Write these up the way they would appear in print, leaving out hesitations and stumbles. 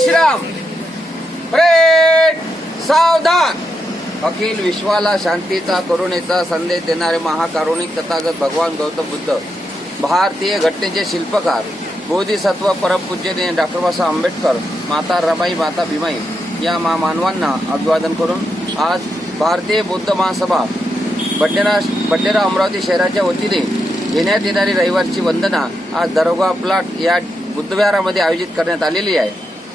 विश्राम, parade, सावधान. अखिल विश्वाला शांतीचा करुणेचा संदेश देणारे महाकारुणिक तथागत भगवान गौतम बुद्ध, भारतीय घटनेचे शिल्पकार, बोधिसत्व परमपूज्यनीय डॉक्टर बाबासाहेब आंबेडकर, माता रमाई, माता भीमाई या महामानवांना अभिवादन करून आज भारतीय बौद्ध महासभा बडनेरा अमरावती शहराच्या वतीने घेण्यात येणारी रविवारची वंदना आज दरोगा प्लॉट या बुद्धविहारामध्ये आयोजित करण्यात आलेली आहे.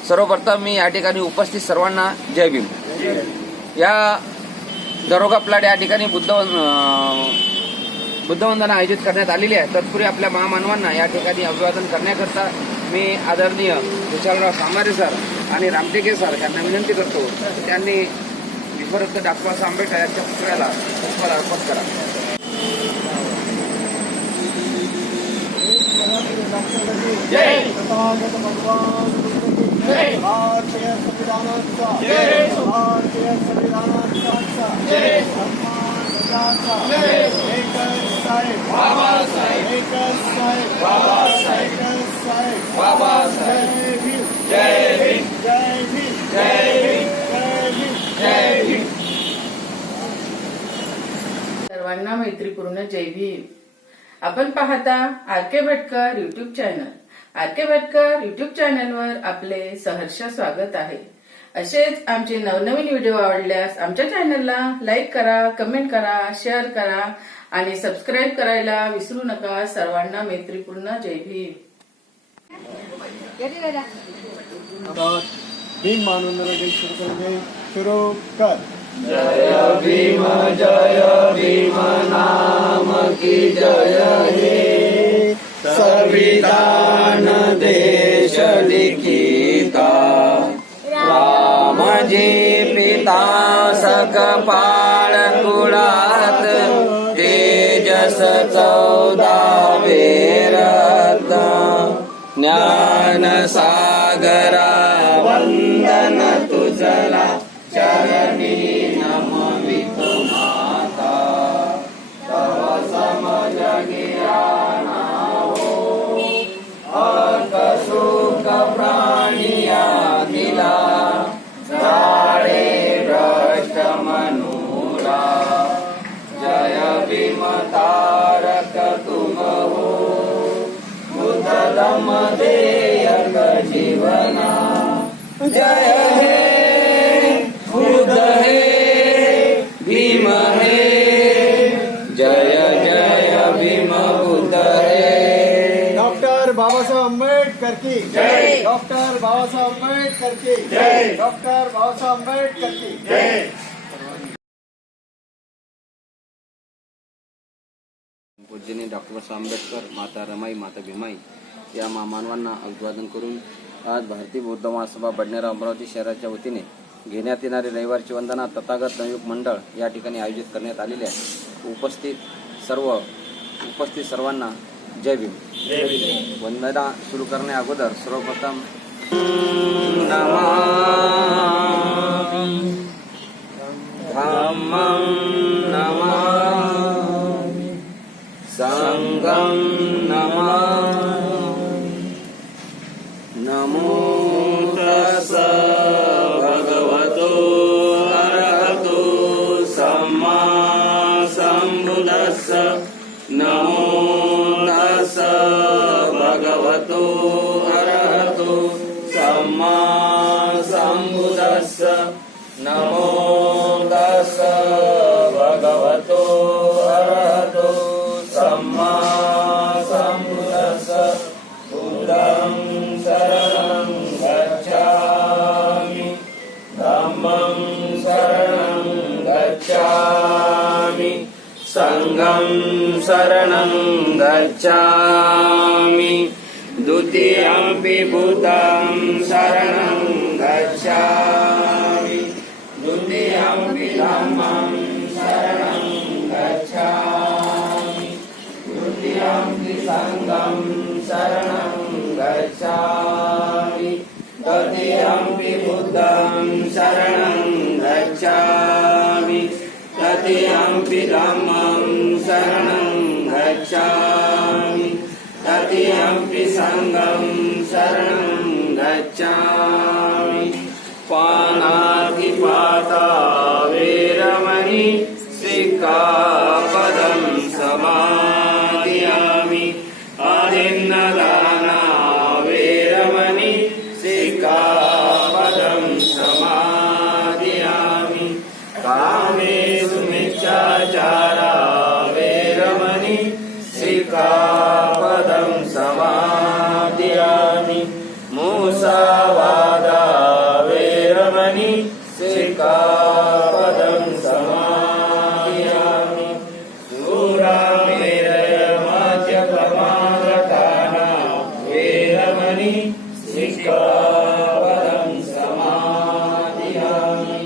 सर्वप्रथम मी या ठिकाणी उपस्थित सर्वांना जय भीम. या दरोगा प्लॉट या ठिकाणी बुद्धवंदना आयोजित करण्यात आलेली आहे. तत्पूर्वी आपल्या महामानवांना या ठिकाणी अभिवादन करण्याकरता मी आदरणीय विशालराव सांबारे सर आणि रामटेके सर यांना विनंती करतो त्यांनी विश्वरत्न डॉक्टर बाबासाहेब आंबेडकर यांच्या पुतळ्याला पुष्पहार अर्पण करा. जय भगवान भारतीय संविधानाचा जय, भारतीय संविधानाचा जय, सन्मान जय, एकच साहेब बाबासाहेब, एकच साहेब बाबासाहेब, एकच साहेब बाबासाहेब. जय भीम, जय भीम, जय भीम, जय भीम, जय भीम, जय भीम. सर्वांना मैत्रीपूर्ण जय भीम. आपण पाहता RK. Bhatkar YouTube channel. RK. Bhatkar YouTube चॅनलवर आपले सहर्ष स्वागत आहे. असेच आमचे नवनवीन व्हिडिओ आवडल्यास आमच्या चॅनलला लाईक करा, कमेंट करा, शेअर करा आणि सबस्क्राईब करायला विसरू नका. सर्वांना मैत्रीपूर्ण जय भीम. भीम मानून सुरू कर. जय भीम, जय भीम, नाम की जय हे. संविधान देश लिखिता, रामजी पिता सकपाळ कुळात, तेजस 14वे रत्न, ज्ञान सागरा वंदन तुझला, चरणी नमवित माता, तव समज ज्ञाना हो, हक सुख प्राणिया दिला, जाळे भ्रष्ट मनुला. जय भीम तारक तुम हो, बुद्ध धम्म देयक जीवना. जय हे बुद्ध हे, भीम हे, जय जय भीम बुद्ध हे. डॉक्टर बाबासाहेब आंबेडकर की जय, डॉक्टर बाबासाहेब आंबेडकर की जय, डॉक्टर बाबासाहेब आंबेडकर की जय. पूज्यनीय डॉक्टर बाबासाहेब आंबेडकर, माता रमाई, माता भीमाई या महामानवांना अभिवादन करून आज भारतीय बौद्ध महासभा बडनेरा अमरावती शहराच्या वतीने घेण्यात येणारी रविवारची वंदना तथागत नवयुग मंडळ या ठिकाणी आयोजित करण्यात आलेली आहे. उपस्थित सर्वांना जय भीम. वंदना सुरू करण्या अगोदर सर्वप्रथम धम्मं नमामि, संघं नमामि, नमो तस्स भगवतो अरहतो सम्मा सम्बुद्धस्स. नमो तस्स भगवतो अरहतो सम्मा सम्बुद्धस्स. नमो तस्स भगवतो अरहतो सम्मा सम्बुद्धस्स. बुद्धं शरणं गच्छामि, धम्मं शरणं गच्छामि, संघं शरणं गच्छामि, द्वितीयंपि बुद्धं शरणं गच्छामि, द्वितीयंपि धम्मं शरणं गच्छामि, तृतीयंपि संघं शरणं गच्छामि, तृतीयंपि बुद्धं शरणं गच्छामि, तृतीयंपि धम्मं शरणं गच्छामि, तृतीयंपि संघं शरणं गच्छामि. पानातिपाता वेरमणि सिक्खापदं समादियामि आदिन्नदाना वेरमणि सिक्खापदं समादियामि कामेषु मिथ्याचारा वेरमणि सिक्खापदं समादियामि मुसावादा वेरमणि सिक्खापदं समादियामि दूरामेरय मद्यपमागताना वेरमणि सिक्खापदं समादियामि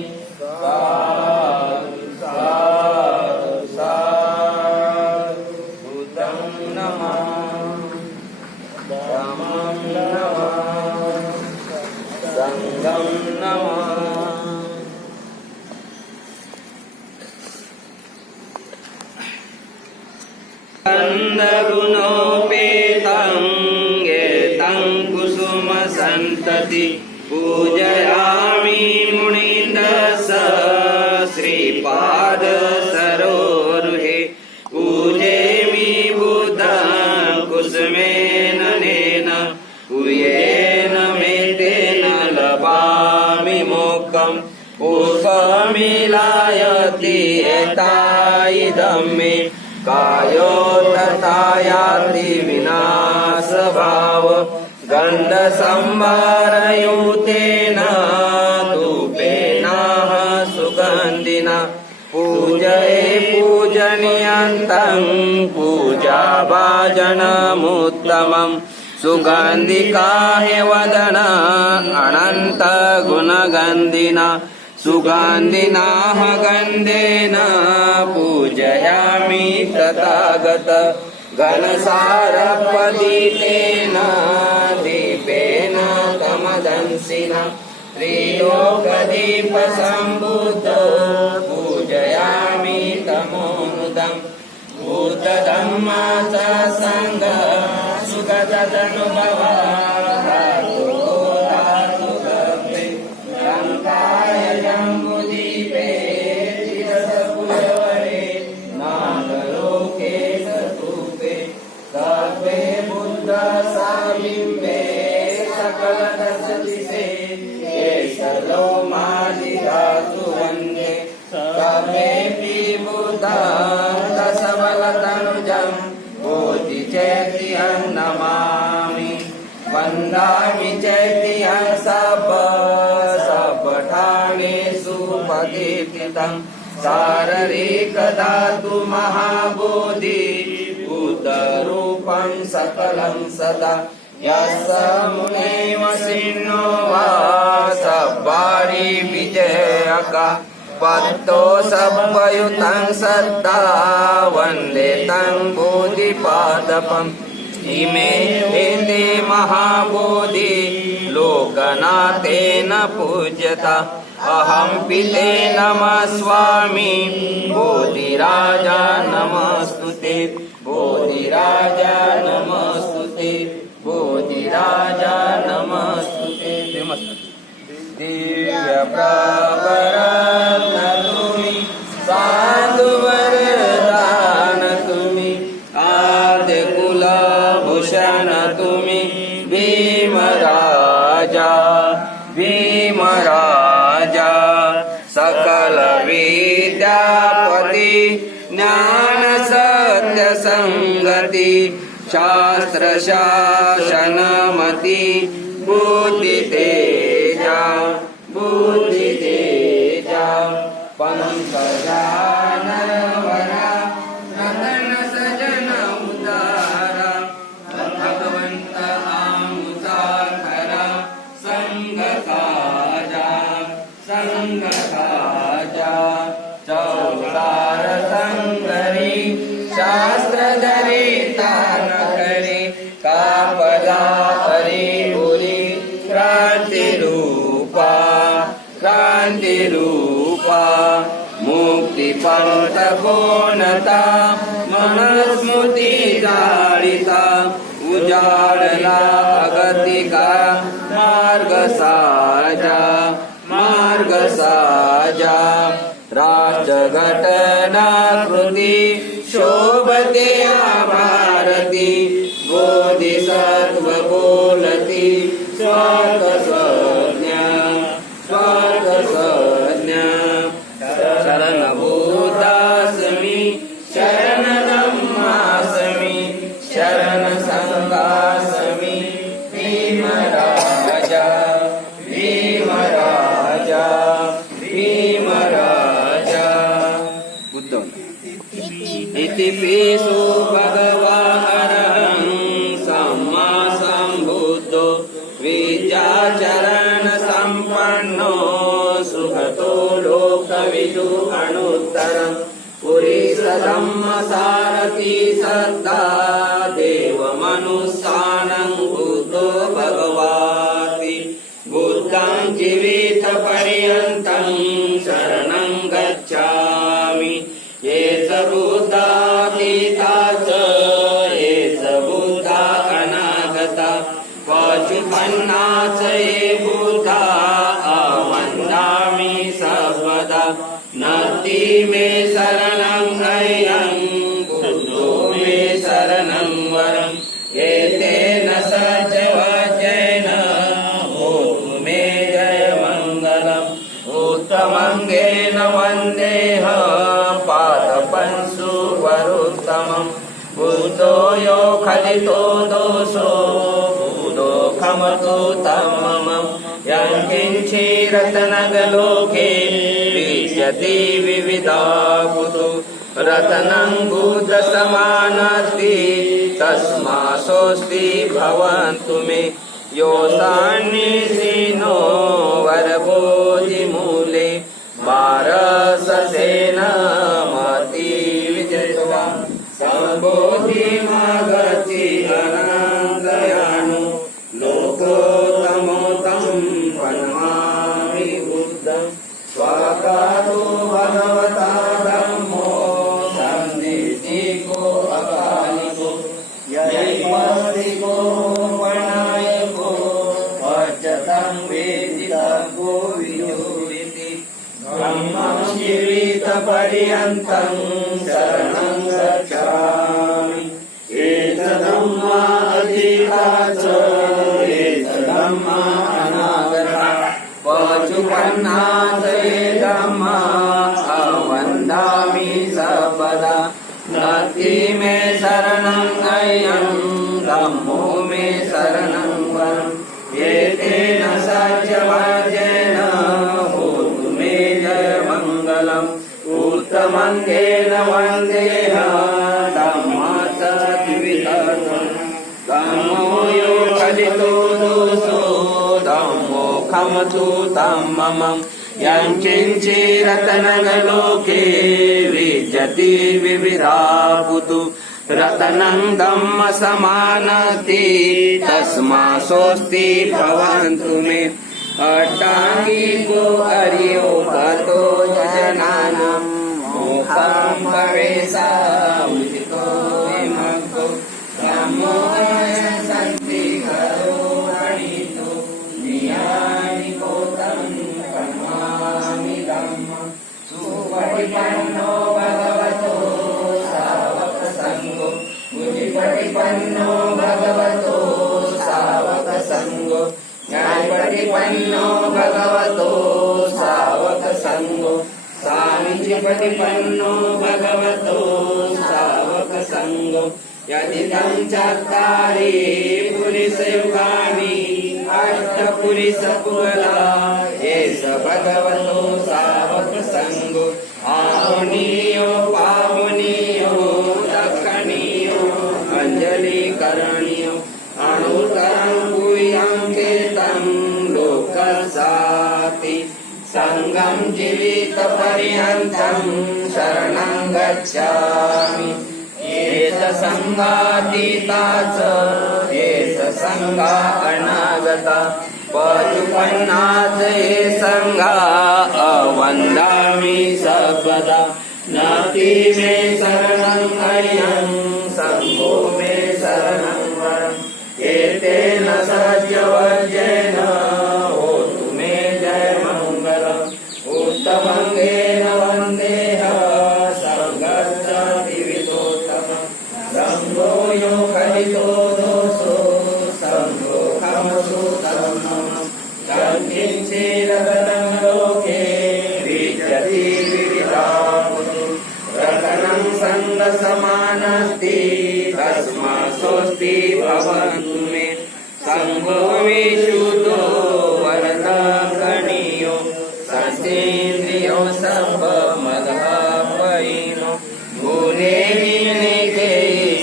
साधु साधु साधु बुद्धं नमः धम्मं नमः संघं नमः गुणोपेतं एतं कुसुमसन्तति पूजयामि मुनीन्द्रस श्रीपाद सरोरुहे पूजेमि बुद्धं कुसुमेन नेन पूयेन मेतेन लभामि मोक्षं पुष्पमिलायति एता इदं मे कायो तथायाति विनाशभाव गन्धसंभारयुतेन धूपेनः सुगन्धिना पूजये पूजनीयन्तं पूजाभाजनमुत्तमम् सुगन्धिका हि वदन अनन्तगुणगन्धिना सुगन्धिनाः गन्धेन पूजयामि तथागत घनसारपदितेन दीपेन तमदंसिना त्रिलोकदीपसम्बुद्ध पूजयामि तमोनुदम् बुद्धधम्मः सङ्घ सुखदनुभवा जम्बुदीपे चिरसपुरवरे नागलोके सतूपे सर्वे बुद्धसामिम्बे सकलदशदिशे केशलो मादिधातु वन्दे सर्वेऽपि बुद्धा दशबलतनुजं बोधिचैत्यं नमामि वन्दामि चैत्यं सपठानेषु पदीपितं शारीरिकधातु महाबोधि बुद्धरूपं सकलं सदा यस्य मुनेव सिन्नो वा सब्बारि विजयका पत्तो सब्बयुतं सद्दा वन्दे तं बोधिपादपम् इमे एते महाबोधि लोकनाथेन पूज्यता अहं पिते नमस्वामि बोधिराजा नमस्तुते बोधिराजा नमस्तुते बोधिराजा नमस्तुते दिव्य प्रवरत्न तुम्ही साधु वरदान तुम्ही आद्य कुलभूषण तुम्ही भीमराजा भीमराजा सकल विद्यापती ज्ञान सत्य संगती शास्त्र शासनमती बुद्धि तेजा पंकजानवरा नंदन सजन उदारा भगवंत आमुसाखरा संग काजा चौदार संगरी शास्त्र धरी तान करी कापदा हरी बोली क्रांति रूपा मुक्ती पंथ कोणता मनस्मृती जाळिता उजाडला अगतिका मार्ग मार्ग साजा राष्ट्रघटना कृती शोभते भारती बोधिसत्व बोलती स्वार्थ संज्ञा शरण बुद्धास्मी शरण धम्मास्मी शरण संघास्मी भीम राजा बुद्ध इतिपिसु भगवा अरहं सम्मा सम्बुद्धो विद्याचरण संपन्नो सुखतो लोकविदु अनुत्तरम् पुरीश धम्म सारथी सद्दा देव मनुष्यानं बुद्धो भगवाति बुद्धं जीवित पर्यन्तं शरणं गच्छामि ये च बुद्धा गीता च ये च बुद्धा अनागता पशुपन्ना च ये बुद्धा वन्दामि सर्वदा नति मे शरणं अयं बुद्धो मे शरणं वरम् एतेन सज्जवज्जेन होतु मे जयमङ्गलम् उत्तमङ्गेन वन्देऽहं पादपंसु वरोत्तमम् बुद्धो यो खलितो दोषो बुद्धो खमतु तममम् यङ्किञ्चिरत्नगलोके विद्यते विविधा बुद्धो रत्नं बुद्धसमानस्ति तस्मासोऽस्ति भवन्तु मे योऽसान्निसिनो वरबोधिमूले मारससेन मति विजयत्वा सम्बोधिमागति अनन्तयानु लोकोत्तमोत्तं प्रणमामि बुद्धं स्वाकारो भगवता धम्मो सन्निधिको अकालिको यैवास्तिको प्रणयको अच्युतं वेदितं गोविन्दोरिति ब्रह्मं जीवितपर्यन्तं शरणं गच्छामि एतद्धम्मा अधीता च एतद्धम्मा अनागता पशुपन्ना च ये धम्मा वन्दामि सर्वदा नति मे शरणं अयं धम्मो मे शरणं वरम् एतेन सज्जवज्जेन होतु मे जयमङ्गलम् उत्तमङ्गेन वन्देऽहं धम्मसद्वितम् धम्मो यो खलितो दोषो धम्मो खमतु तममम् यङ्किञ्चिरत्नगलोके विद्यते विविधा बुद्धो रत्नं धम्म समानति तस्मासोऽस्ति भवन्तु मे अट्टाङ्गिको अर्यो गतो जनानां मोक्षं भवेशामुचितो विमुक्तो धम्मो सन्ति करो गणितो नियानि गोतं प्रणमामि धम्मं सुपरिपन्नो भगवतो सावकसङ्गो मुनिपरिपन्नो भगवतो सावकसङ्गो न्यायपरिपन्नो भगवतो सावकसङ्गो स्वामीजिपरिपन्नो भगवतो सावकसङ्गो यदिदं चत्वारि पुरुषयुगानि अष्टपुरुषपुगला एष भगवतो सावकसङ्गो आहुनीयो पावनीयो दक्षिणीयो अञ्जलिकरणीयो अणुतरं गुह्यं कीर्तं लोकसाति संगं जीवितपर्यन्तं शरणं गच्छामि एष संगातीता च एष संगा अनागता पशुपन्ना च ये संगा अवन्दामि सर्वदा नति मे शरणं अयं संगो मे शरणं वरम् एतेन सज्जवज्जेन होतु मे जयमङ्गलम् किञ्चिदगतं लोके विद्यते विदितावतु रतनं सङ्गसमानस्ति तस्मात् स्वस्ति भवन्तु मे सङ्गो विशुद्धो वरदकणीयो सस्तेन्द्रियो सर्वमदपयिनो गुणे विनिके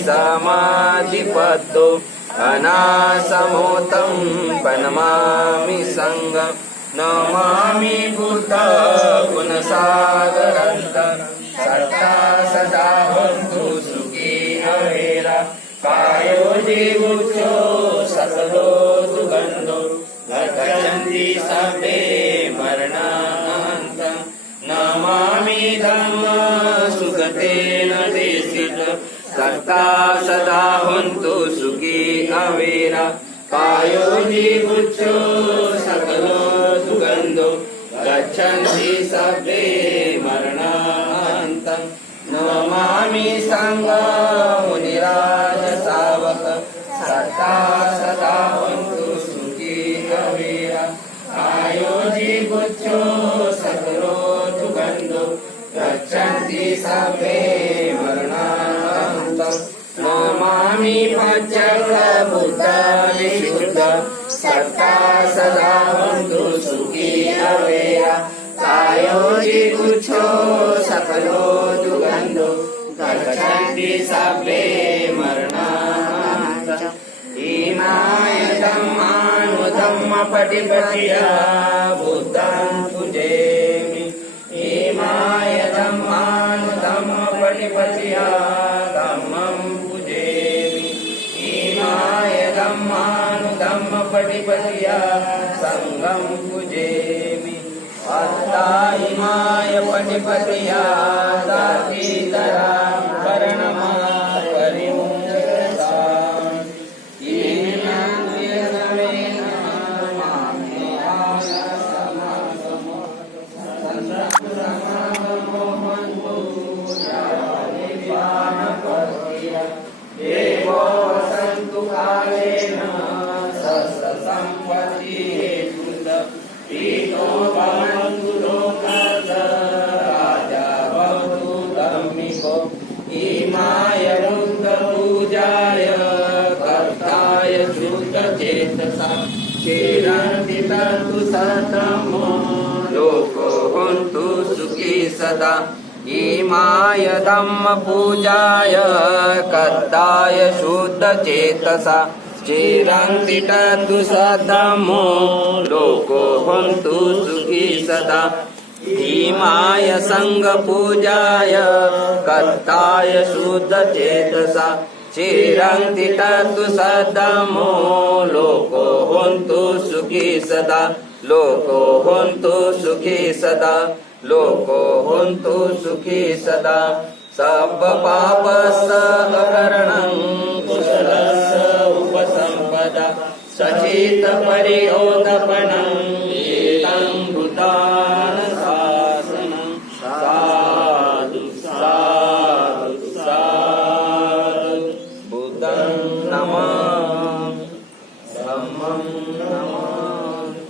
समाधिपत्तो अनासमोतं प्रणमामि सङ्गं नमामि बुद्ध गुणसागरन्त सत्ता सदा भवन्तु सुखी अवेरा कायो जीवुषो सकलो सुगन्धो गच्छन्ति सर्वे मरणान्तं नमामि धम्म सुगतेन देशित सत्ता सदा भवन्तु सुखी अवेरा कायो जीवुषो सकलो सुगन्धो गच्छन्ति सर्वे मरणान्तं नमामि सङ्गं मुनिराज सावक सत्ता सदा भवन्तु सुखी अवेरा कायो जीवुषो सकलो सुगन्धो गच्छन्ति सर्वे मरणान्तं नमामि पञ्चभूत विशुद्ध सत्ता सदा भवन्तु सुखी अवेरा कायो जीवुषो सकलो दुगन्धो गच्छन्ति सर्वे मरणान्तं इमाय धम्मानुधम्मपटिपतिया बुद्धं पूजयामि इमाय धम्मानुधम्मपटिपतिया धम्मं पूजयामि इमाय धम्मानुधम्मपटिपतिया सङ्गं पूजयामि अत्ता इमाय पटिपतिया दातीतरा वर्णमा परिमुञ्चताम् देवो वसन्तु कालेन सत्सम्पत्ति हेतुत पीतो भवन्तु लोकस्य राजा भवतु धम्मिको इमाय रुद्रपूजाय कर्ताय शुद्धचेतसा चिरन्ति तन्तु सतमो लोको हन्तु सुखी सदा इमाय धम्मपूजाय कर्ताय शुद्धचेतसा चिरन्ति तन्तु सतमो लोको हन्तु सुखी सदा इमाय सङ्गपूजाय कर्ताय शुद्धचेतसा चिरन्ति तन्तु सतमो लोको हन्तु सुखी सदा लोको हन्तु सुखी सदा लोको हन्तु सुखी सदा सर्वपापसहकरणं कुशलस्य उपसम्पदा सचेत परिहोदपनं एतं भूतान शासनं साधु साधु साधु बुद्धं नमामि धम्मं नमामि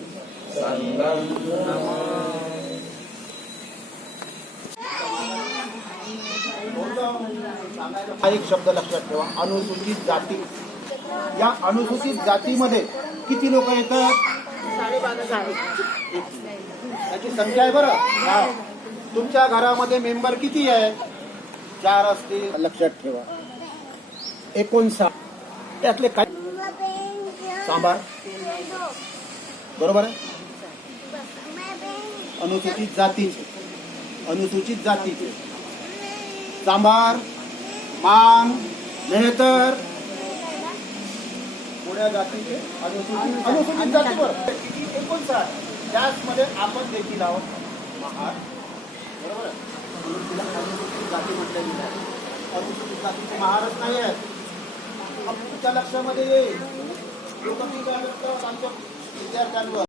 संघं नमामि हा एक शब्द लक्षात ठेवा, अनुसूचित जाती. या अनुसूचित जातीमध्ये किती लोक येतात? त्याची संख्या आहे बरं. तुमच्या घरामध्ये मेंबर किती आहे? 4 असतील. लक्षात ठेवा. 59 त्यातले काय? सांबार बरोबर आहे. अनुसूचित जातीचे सांबार, मांग, मेहतर, पुढ्या जातीचे अनुसूचित जातीवर 59. त्याचमध्ये आपण देखील आहोत महार. बरोबर आहे. अनुसूचित जाती म्हटलेली आहे. अनुसूचित जातीचे महारच नाही आहेत. तुमच्या लक्षामध्ये येईल. आमच्या विद्यार्थ्यांवर